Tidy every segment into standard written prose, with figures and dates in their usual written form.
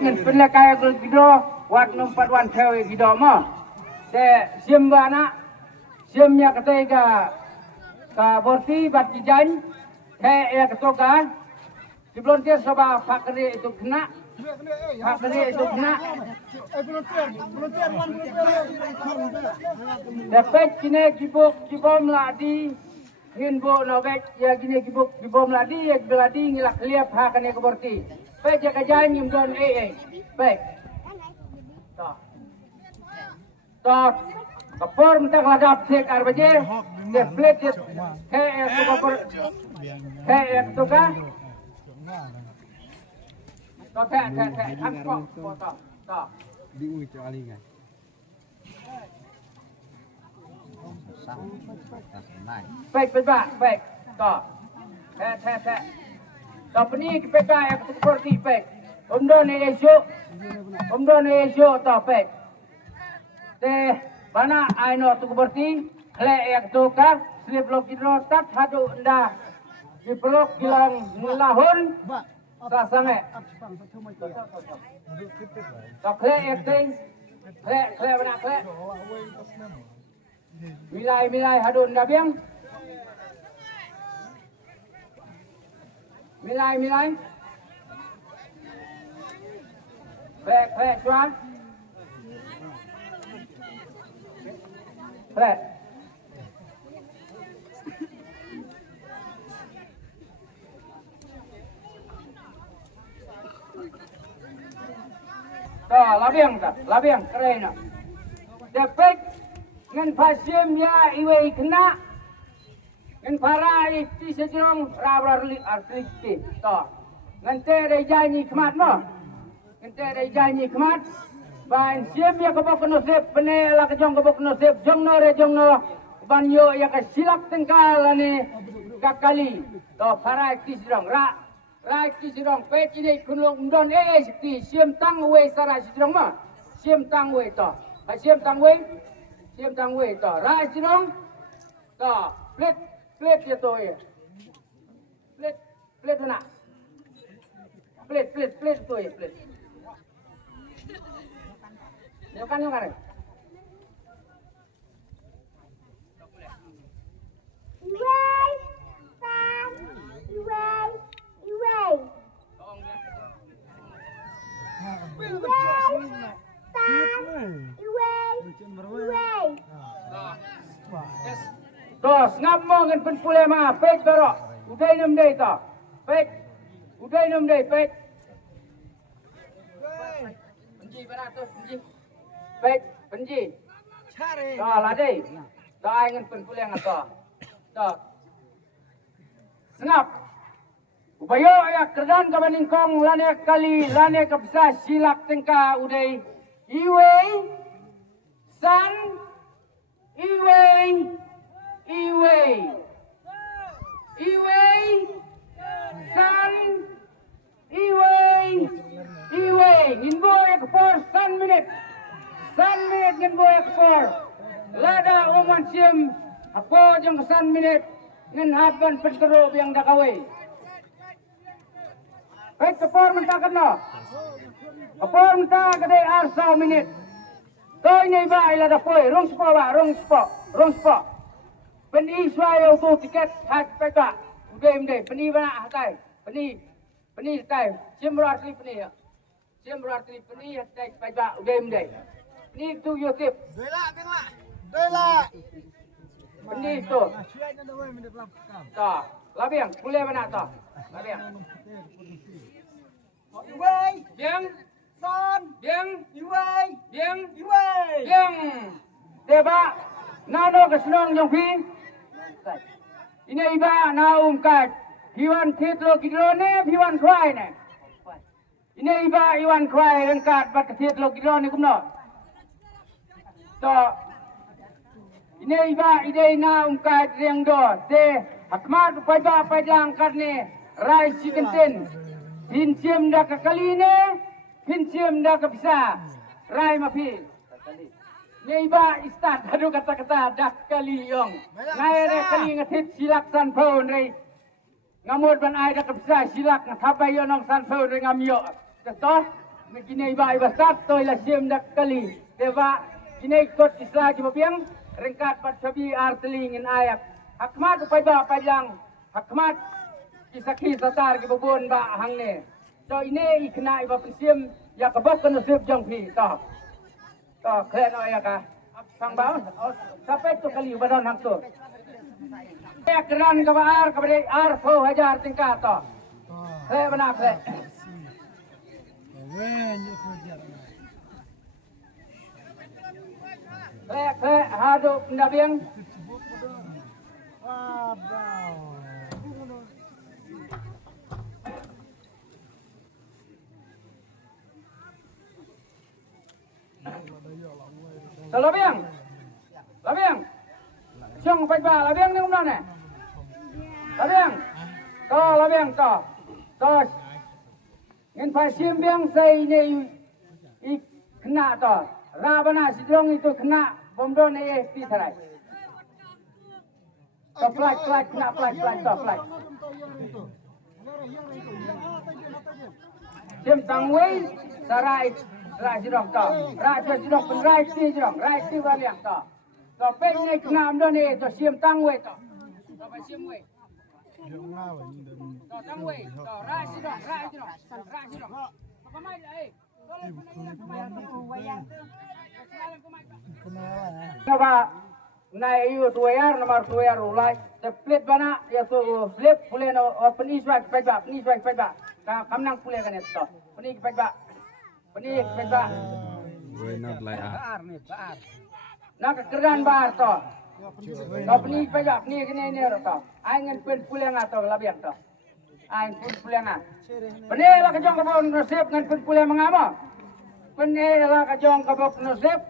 Ngin penlekaya gul gido wat numpat wan pewe gido mo. De sim bana simnya ketiga ka borti bat kijan he ya ketoka sebelum dia soba fakri itu kena fakri itu kena dapat kini kibom ladi hinbo nobek ya gini kibom ladi ya beladi ngilak liap hakane ke borti pe jaga jan don baik to kapor mentak ladap sek arbaje de plate he itu kapor he itu ka to the thang ko to đi ui cho ali ngay baik baik to the to peni PK yang seperti baik umdon esok to baik de bana aino tu seperti kle yang tu ka slip lok kilo tat hadu nda di pelok kilang mulahun sasange to kle yang ting kle bana kle milai hadu nda biang milai baik cuan baik labiang keren dapat ngan pasiem ya iwe kena ngan para isti sejong rabrar arti to ngan tere janji kemat mo ngan tere janji kemat ban siem ya kebok nosep pene la kejong kebok nosep jongno banyo ya ka silak tengkal ane kakali to para isti sejong ra isti sejong pe kini kunung don isti siem tang we sara sejong mo siem tang we to ha siem tang we to ra sejong to plate ya to ya plate mana plate to ya plate Yokan kare Tos ngap mo ngan penpule ma pek toro udai nem dei to pek udai nem dei pek penji beratus penji pek penji to la dei dai ngan penpule ngato to ngap ubayo ya kerdan ka baningkong lane kali lane ka bisa silak tengka udai iwe san Iwe san Iwe nginbo ek por san minute nginbo ek por lada oman sim apo jeng san minute ngin hapan pentero yang dakawai baik kepor mentakan no kepor mentah gede arsa minute toy nei ba lada poi rong spo Peni suai auto tiket hat peta. Udah peni mana hatai. Peni hatai. Simrati peni ya. Simrati peni hatai peta. Udah. Peni tu Yosef. Dela Peni tu. Ta. Labiang. Boleh mana ta? Labiang. Biang. son Biang. iway Biang. iway Biang. Teba. Nano kesenong yang pi. Ini iba naum kat. Hiwan titlo kidrone, hiwan kwai ne. Ini iba hiwan kwai rengkat bat titlo kidrone kumno. To. Ini iba ide naum kat riang do. Te akmat pajak pajang karne rai sikentin. Hinciem dah ke kali ne, hinciem dah ke bisa. Rai mafi. Neiba istat hadu kata-kata dak kali yong. Ngai re kali ngatit silak san phone re. Ngamut ban ai dak bisa silak ngabai yo nong san phone re ngamyo. Contoh Kini iba ibasat toy la sim dak kali. Deva kini ikut islah di babiang rengkat pat sabi artling in ayak. Hakmat upai ba pajang. Hakmat kisah tar ke babon ba hang ne. So ini ikna iba sim ya kabok kan sip jong pi to. To khen ayak ah. Sang ba sampai tu kali badan hang tu. Ya keran ke bar ke ar 4,000 tingkat to. Khe benar khe. Khe hadu ndabiang. Labiang. Labiang. Siang pai ba labiang ni umna ne. Labiang. To labiang to. To. Ngin pai sim biang sei ne I kena to. Rabana sidrong itu kena bomdon ti tharai. To flight kena flight to flight. Sim tangwei sarai sidrong to. Sidrong penrai ti baliang to. To pe ni kena bomdon to sim tangwei to. To pai sim wei. To tangwei to sidrong. Apa mai ai? Coba naik itu tuayar nomor tuayar ulai. Split bana ya tu flip boleh no penis pejak. Kamnang boleh kan itu. Penis pejak. Gue not like Baar. Nak keran baar to. To penis pejak ni kene to. Angin pen boleh ngato labiak to. Angin pen boleh ngat. Penela kajong kabon nasib ngan pen boleh mengama. Penela kajong kabon nasib.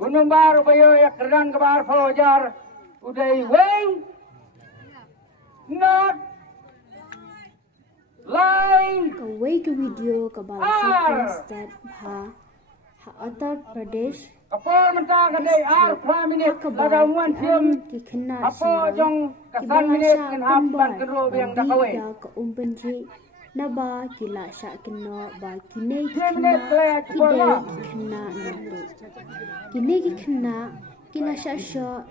Gunung baru bayo ya keran kebar fajar udai way not line away ke video ke balasan stat Uttar Pradesh kapal mentah kadai ar 5 minit ladamuan sim apa jong kesan minit kan hamban keru yang dak away ke umpenji naba kila syak kena ba kine minit play kina nato kine kina kila syak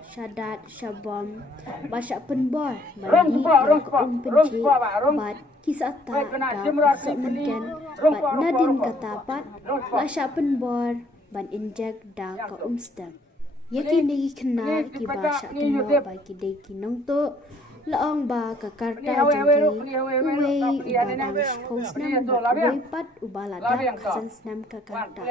syadat syabam ba syak penbor bagi umpenji bat kisah tak semenkan bat nadin katapat la syak penbor ban injek da ka umstam yakin lagi kena ki ba syak kena ba kide kinong to laong ba ka karta jengki uwei ubadang post nam uwei pat ubala dak sans nam ka karta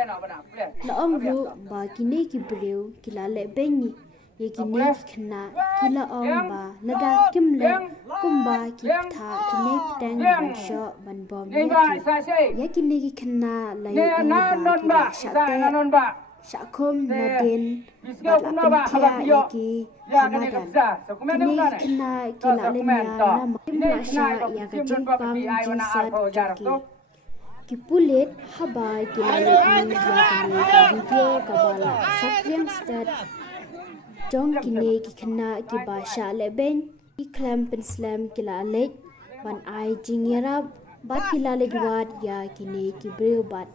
laong ru ba kine ki breu kilale bengi ye kine ki khna kilaong ba lada kimle kumba ki tha kine tang ban sho ban bom ye kine ki khna lai ba sha Syakum nadin balak pentia iki Ramadan. Kini kena kila lenya nama Masya yang kejimpang jinsat jaki. Kipulit habai kila lenya yang video kabala sakyang stat. Jong kini kena kibasya leben iklam penslam kila lej ban ai jingyarab bat kila lejwat ya kini kibreu bat.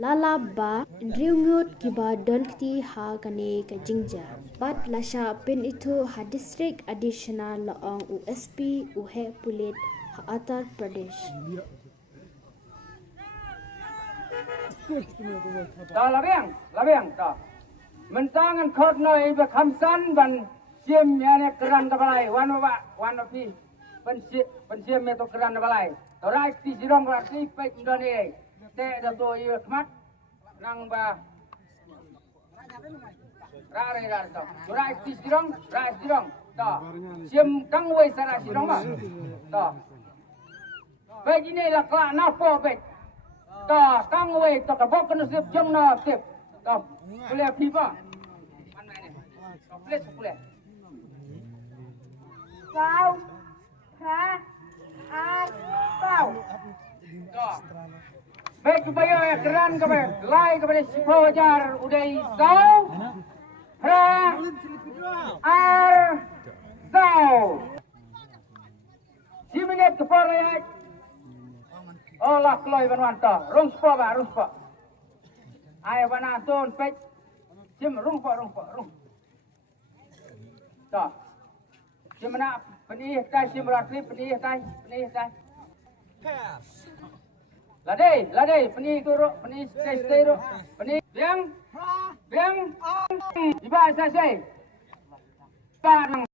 Lala ba riungut kiba don kti ha kane ka jingja bat lasha pin itu ha district additional laong USP uhe pulit ha Uttar Pradesh ta labiang ta mentangan khot noi ba khamsan ban sim ya keran ta balai wan pi pen sim me to keran ta balai to rai ti jirong ra ti pe ndone te da to yu kmat nang ba ra to rai ti jirong to sim kang wei sara jirong ba to be gini la kla na po be to kang wei to ka bok no sip jong na sip to boleh pi ba man mai ni to boleh sao ha ar sao to baik bayo ya keran ke lai kepada 10,000 udai zau ra ar zau 10 minit ke para ya oh lah keloi ban wan to rong spa ai wana ton pek sim rung po to sim na penih tai sim rasli penih tai la dei penih turu penih stay ro penih biang iba sa ba